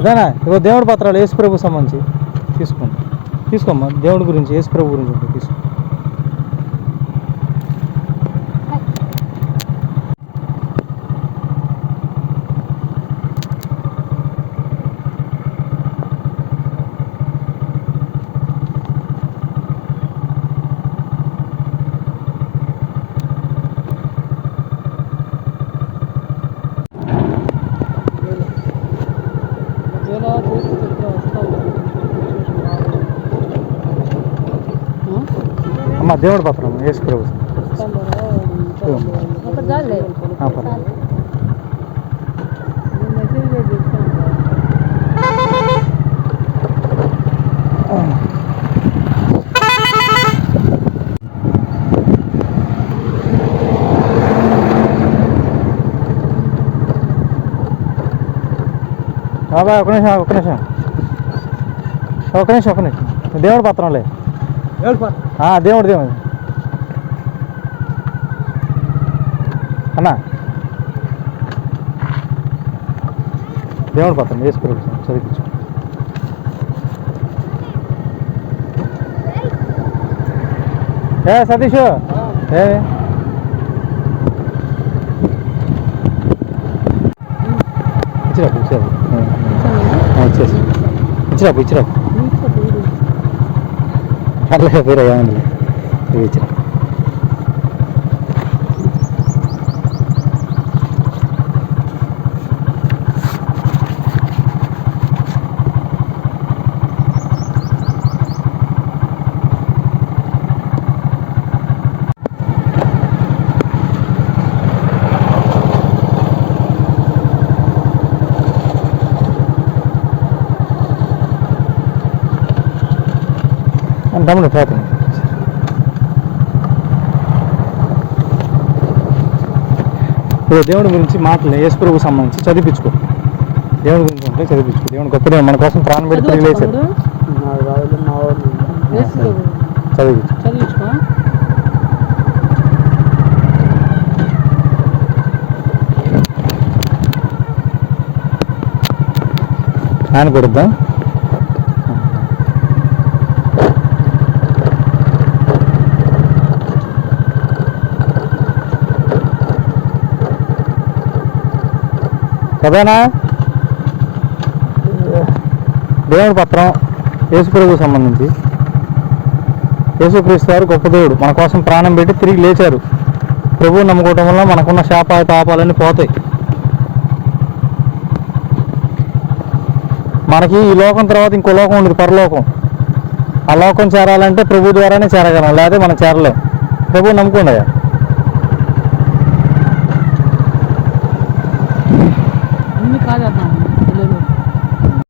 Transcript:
అదేనా ఇగో దేవుడి పత్రాలు యేసుప్రభు సంబంధించి తీసుకోండి. తీసుకోమ్మా, దేవుడి గురించి యేసుప్రభు గురించి ఉంటుంది, తీసుకో. అమ్మ దేవుడి పత్రం యేసుప్రభు బాబా ఒక నిమిషం దేవుడి పత్రంలే దేవుడు అన్నా దేవుడి పత్రం యేసుప్రభు చదివించు. సతీష్ ఇచ్చిరాపు అట్లా పేరు ఏమండి ఇచ్చిరా. తమ్ముడు పోతుంది. ఇప్పుడు దేవుడి గురించి మాటలు యేసుప్రభుకు సంబంధించి చదివించుకో. దేవుడి గురించి ఉంటే చదివించుకో. దేవుడు గొప్ప దేవుడు మన కోసం ప్రాణం పెట్టి తిరిగి లేచాడు. చదివించుకో. ఆయన కొడుద్దాం. కదేనా దేవుడి పత్రం యేసుప్రభుకు సంబంధించి. యేసుక్రీస్తు వారు గొప్ప దేవుడు, మన కోసం ప్రాణం పెట్టి తిరిగి లేచారు. ప్రభువు నమ్ముకోవటం వల్ల మనకున్న శాపాలు పాపాలన్నీ పోతాయి. మనకి ఈ లోకం తర్వాత ఇంకో లోకం ఉండదు, పరలోకం. ఆ లోకం చేరాలంటే ప్రభు ద్వారానే చేరగలం, లేకపోతే మనం చేరలేం. ప్రభువు నమ్ముకోండి.